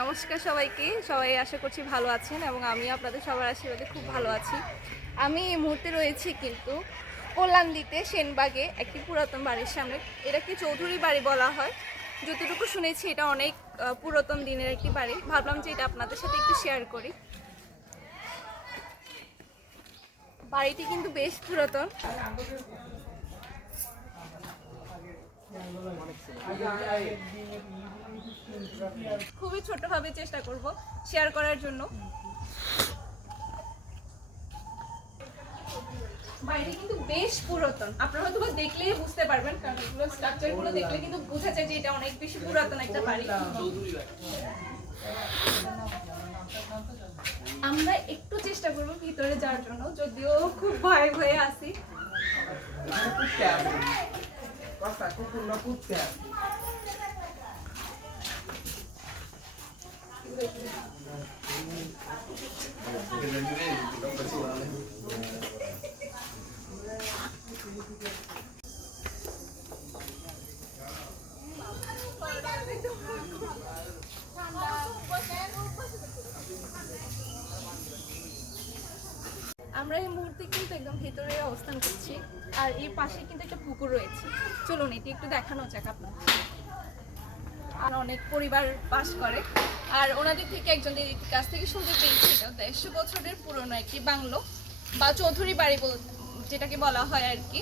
নমস্কার সবাইকে। সবাই আশা করছি ভালো আছেন এবং আমি আপনাদের সবার আশীর্বাদে খুব ভালো আছি। আমি এই মুহূর্তে রয়েছি কিন্তু কল্যাণদীতে সেনবাগে একটি পুরাতন বাড়ির সামনে। এটাকে চৌধুরী বাড়ি বলা হয়। যতটুকু শুনেছি এটা অনেক পুরাতন দিনের একটি বাড়ি। ভাবলাম যে এটা আপনাদের সাথে একটু শেয়ার করি। বাড়িটি কিন্তু বেশ পুরাতন। খুবই ছোটভাবে চেষ্টা করব শেয়ার করার জন্য। বাড়িটি কিন্তু বেশ পুরাতন, আপনারা হয়তো দেখলেই বুঝতে পারবেন, কারণ এগুলো স্ট্রাকচারগুলো দেখলে কিন্তু বোঝা যায় যে এটা অনেক বেশি পুরাতন একটা বাড়ি। আমরা একটু চেষ্টা করব ভিতরে যাওয়ার জন্য, যদিও খুব ভয়ে ভয়ে আছি। আমরা এই মুহূর্তে কিন্তু একদম ভেতরে অবস্থান করছি, আর এই পাশে কিন্তু একটা পুকুর রয়েছে। চলুন এটি একটু দেখানো যাক আপনার। আর অনেক পরিবার বাস করে, আর ওনাদের থেকে একজনের কাছ থেকে শুনতে পেয়েছি এটা 150 বছরের পুরনো একটি বাংলো বা চৌধুরী বাড়ি যেটাকে বলা হয় আর কি।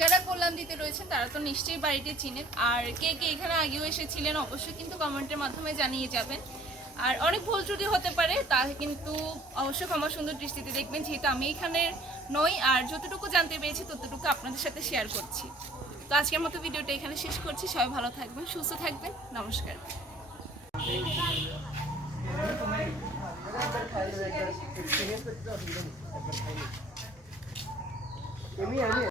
যারা কল্যাণদীতে রয়েছেন তারা তো নিশ্চয়ই বাড়িটি চিনেন, আর কে কে এখানে আগেও এসেছিলেন অবশ্যই কিন্তু কমেন্টের মাধ্যমে জানিয়ে যাবেন। আর অনেক ভুল ত্রুটি হতে পারে, তা কিন্তু অবশ্যই ক্ষমা সুন্দর দৃষ্টিতে দেখবেন, যেহেতু আমি এখানে নই আর যতটুকু জানতে পেরেছি ততটুকু আপনাদের সাথে শেয়ার করছি। তো আজকের মতো ভিডিওটা এখানে শেষ করছি। সবাই ভালো থাকবেন, সুস্থ থাকবেন, নমস্কার। আমি